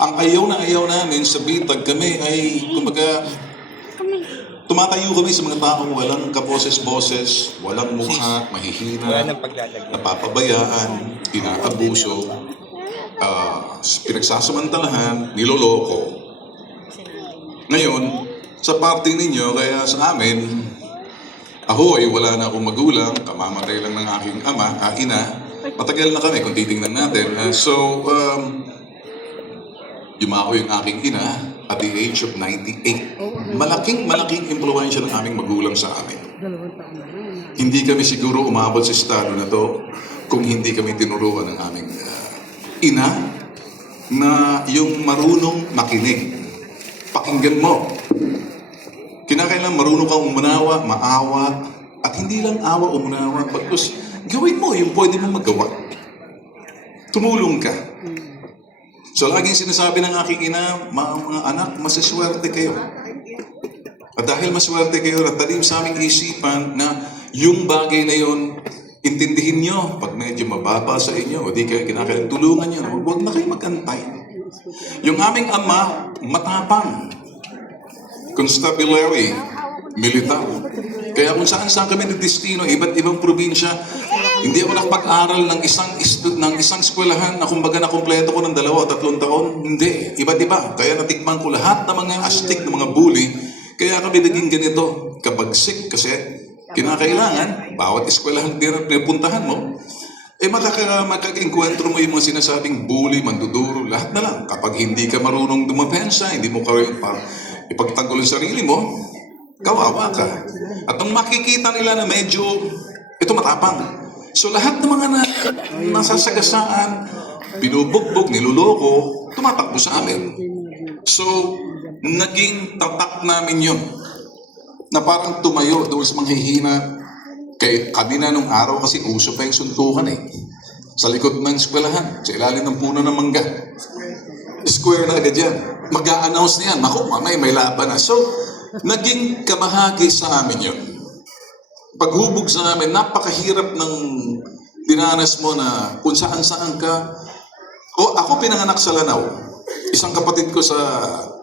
Ang ayaw na ayaw namin sa bitag kami ay, kumbaga, tumatayo kami sa mga taong walang kaboses-boses, walang mukha, Wala mahihina, nang paglalagyan. napapabayaan, inaabuso, pinagsasamantalahan, niloloko. Ngayon, sa party ninyo, kaya sa amin, ahoy, wala na akong magulang, kamamatay lang ng aking ina. Matagal na kami kung titingnan natin. Yumao yung aking ina at the age of 98. Malaking impluwensya ng aming magulang sa amin. Hindi kami siguro umabot sa estado na to kung hindi kami tinuruan ng aming ina na yung marunong makinig. Pakinggan mo. Kinakailangan marunong kang umunawa, maawa, at hindi lang awa umunawa, bagkus gawin mo yung pwede mong magawa. Tumulong ka. So laging sinasabi ng aking ina, mga anak, masaswerte kayo. At dahil maswerte kayo at talim sa aming isipan na yung bagay na yun, intindihin nyo pag medyo mababa sa inyo o di kayo kinakailangan tulungan nyo, huwag na kayo magantay. Yung aming ama, matapang, constabulary, militar. Kaya kung saan kami nagdestino, iba't ibang probinsya, hindi ako nakapag-aral ng isang eskwelahan na kumbaga na kumpleto ko ng 2 o 3 taon. Hindi, iba't iba. Kaya natikman ko lahat ng mga astig, ng mga bully. Kaya kami naging ganito, kabagsik kasi kinakailangan, bawat eskwelahan pinupuntahan mo, makaka-enkwentro mo yung mga sinasabing bully, manduduro, lahat na lang. Kapag hindi ka marunong dumapensa, hindi mo kaya ipagtanggol ang sarili mo, kawawa ka. At nung makikita nila na medyo, ito matapang. So lahat ng mga nasasagasaan, binubugbog, niluloko, tumatakbo sa amin. So, naging tatak namin yun. Na parang tumayo doon sa mga hihina. Kaya kami na nung araw kasi uso pa yung suntukan eh. Sa likod ng eskwelahan, sa ilalim ng puno ng mangga. Square na agad yan. Mag-a-announce na yan. Naku, mamay, may laban na. So, naging kamahagi sa amin yun. Paghubog sa amin, napakahirap ng dinanas mo na kung saan-saan ka. Ako pinanganak sa Lanao. Isang kapatid ko sa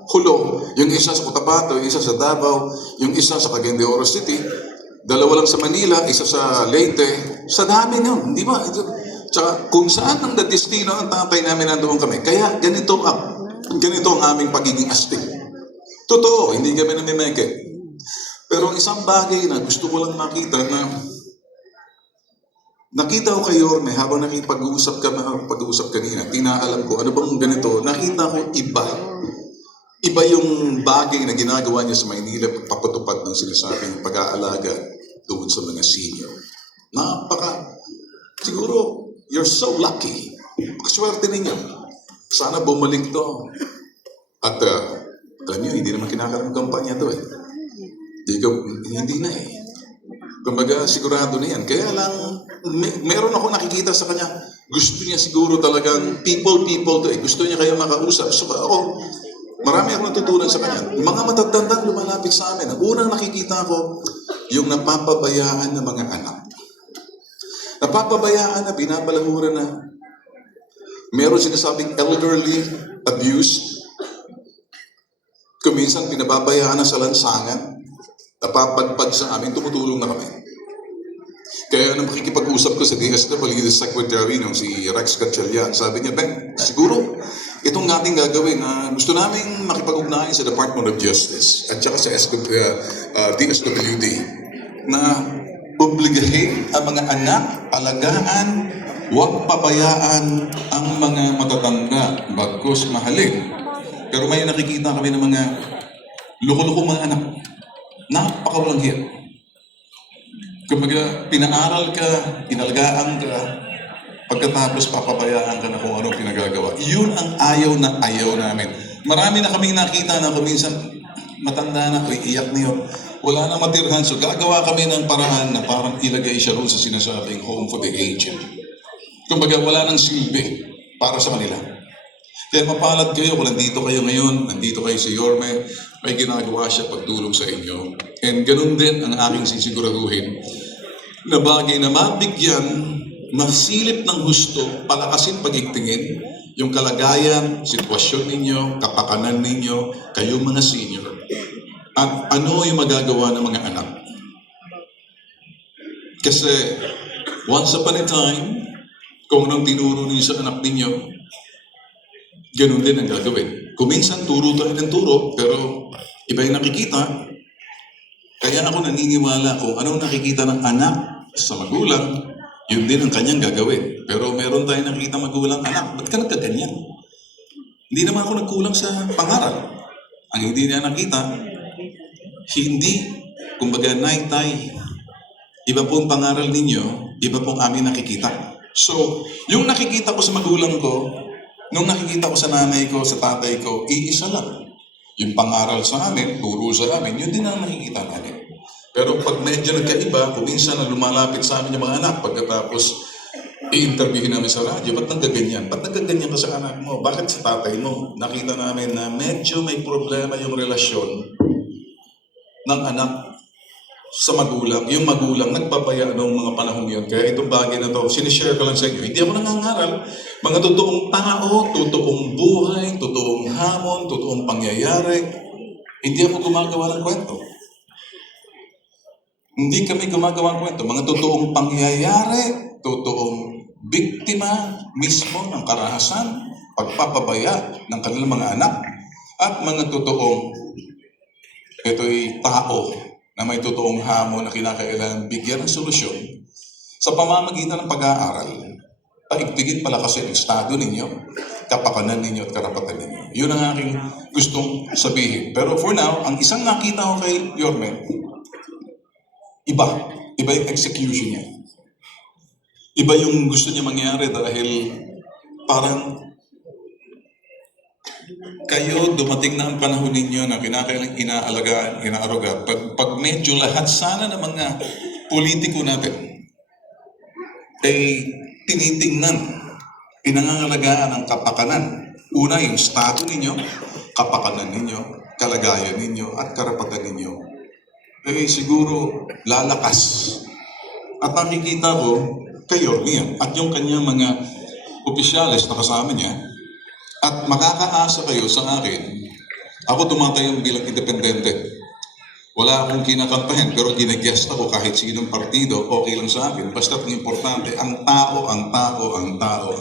Hulo, yung isa sa Cotabato, yung isa sa Davao, yung isa sa Cagayan de Oro City, 2 lang sa Manila, isa sa Leyte. Sa dami yun, di ba? Tsaka kung saan ang destino ang tatay namin nandoon kami. Kaya ganito ang aming pagiging astig. Totoo, hindi kami namimeke. Pero isang bagay na gusto ko lang makita na nakita ko kay Yorme habang nakipag-uusap kanina, tinaalam ko, ano bang ganito, nakita ko iba. Iba yung bagay na ginagawa niya sa Maynila pagpapatupad ng sinasabing pag-aalaga doon sa mga senior. Siguro, you're so lucky. Pakaswerte ninyo. Sana bumalik to. At alam niyo, hindi naman kinakaroon kampanya to eh. Hindi na eh. Kumbaga, sigurado na yan. Kaya lang, meron ako nakikita sa kanya, gusto niya siguro talagang people to eh. Gusto niya kayo makausap. So ako, marami akong natutunan sa kanya. Mga matatandang lumalapit sa amin. Ang unang nakikita ko, yung napapabayaan ng mga anak. Napapabayaan na, binabalahuran na. Meron sinasabing elderly abuse. Kuminsan, pinababayaan na sa lansangan. Napapagpag sa amin, tumutulong na kami. Kaya nung makikipag-usap ko sa DSWD Secretary nung si Rex Gatchalian, sabi niya, Ben, siguro itong ating gagawin na gusto namin makipag-ugnayan sa Department of Justice at saka sa DSWD na obligahin ang mga anak, alagaan, huwag pabayaan ang mga matatanda, bagkus mahalin. Pero may nakikita kami ng mga loko-lokong mga anak. Napakawalang hiya. Kumbaga, pinaaral ka, inalagaan ka, pagkatapos papabayaan ka na kung anong pinagagawa. Yun ang ayaw na ayaw namin. Marami na kaming nakita na kuminsan matanda na, iyak na yun. Wala na matirhan. So gagawa kami ng paraan na parang ilagay siya roon sa sinasabing home for the aged. Kumbaga, wala nang silbi para sa kanila. Kaya mapalad kayo kung nandito kayo ngayon, nandito kayo sa Yorme, may ginagawa siya pagtulong sa inyo. And ganun din ang aking sisiguraduhin na bagay na mabigyan, masilip ng husto, palakasin pagigtingin, yung kalagayan, sitwasyon ninyo, kapakanan ninyo, kayong mga senior, at ano yung magagawa ng mga anak. Kasi once upon a time, kung anong tinuro ninyo sa anak ninyo, ganun din ang gagawin. Kuminsan, turo tayo ng turo, pero iba yung nakikita. Kaya ako naniniwala kung anong nakikita ng anak sa magulang, yun din ang kanyang gagawin. Pero meron tayong nakikita magulang, anak, ba't ka nagkaganyan? Hindi naman ako nagkulang sa pangaral. Ang hindi niya nakita, hindi, kumbaga, tay, iba po ang pangaral ninyo, iba po ang amin nakikita. So, yung nakikita ko sa magulang ko, nung nakikita ko sa nanay ko, sa tatay ko, iisa lang. Yung pangaral sa amin, turo sa amin, yun din ang nakikita namin. Pero pag medyo nagkaiba, kung minsan na lumalapit sa amin yung mga anak, pagkatapos i-interviewin namin sa radyo, ba't nagkaganyan? Ba't nagkaganyan ka sa anak mo? Bakit sa tatay mo? Nakita namin na medyo may problema yung relasyon ng anak sa magulang. Yung magulang nagpapaya noong mga panahon yun. Kaya itong bagay na to, sinishare ko lang sa inyo. Hindi ako nangangaral. Mga totoong tao, totoong buhay, totoong hamon, totoong pangyayari. Hindi ako gumagawa ng kwento. Hindi kami gumagawa ng kwento. Mga totoong pangyayari, totoong biktima mismo ng karahasan, pagpapabaya ng kanilang mga anak, at mga totoong ito'y tao na may totoong hamon na kinakailangan bigyan ng solusyon sa pamamagitan ng pag-aaral. Paigtigin pala kasi ang estado ninyo, kapakanan ninyo at karapatan ninyo. Yun ang aking gustong sabihin. Pero for now, ang isang nakita ko kay Yorme, iba yung execution niya. Iba yung gusto niya mangyari dahil parang kayo, dumating na ang panahon ninyo na kinakailang inaalagaan, inaaruga. Pag medyo lahat sana ng mga politiko natin ay tinitingnan, pinangangalagaan ang kapakanan. Una, yung estado ninyo, kapakanan ninyo, kalagayan ninyo, at karapatan ninyo. Eh siguro lalakas. At nakikita ko kay Yorme yan, at yung kanyang mga opisyalis na kasama niya, at makakaasa kayo sa akin, ako tumatayo bilang independente. Wala akong kinakampahin, pero ginagyast ako kahit sinong partido, okay lang sa akin. Basta't ang importante, ang tao ang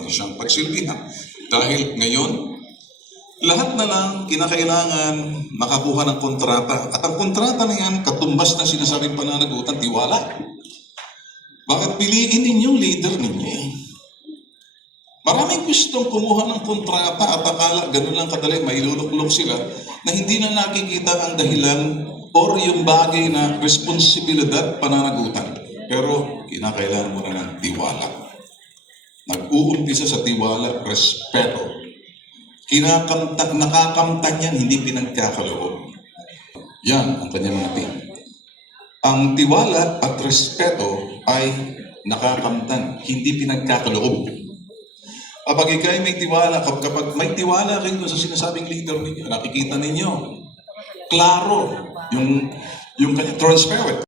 siyang pagsilbihan. Dahil ngayon, lahat na lang kinakailangan makakuha ng kontrata. At ang kontrata na yan, katumbas na sinasabing pananagutan, tiwala. Bakit piliin ninyong leader ninyo? Maraming gustong kumuha ng kontrata at akala ganun lang kadali, mailuluklok sila na hindi na nakikita ang dahilan or yung bagay na responsibilidad pananagutan. Pero kinakailangan mo na ng tiwala. Nag-uumpisa sa tiwala, respeto. Nakakamtan yan, hindi pinagkakaloob. Yan ang kanyang mga team. Ang tiwala at respeto ay nakakamtan, hindi pinagkakaloob. Kapag ikay may tiwala, kapag may tiwala kayo sa sinasabing leader ninyo, nakikita ninyo, klaro, yung transparent.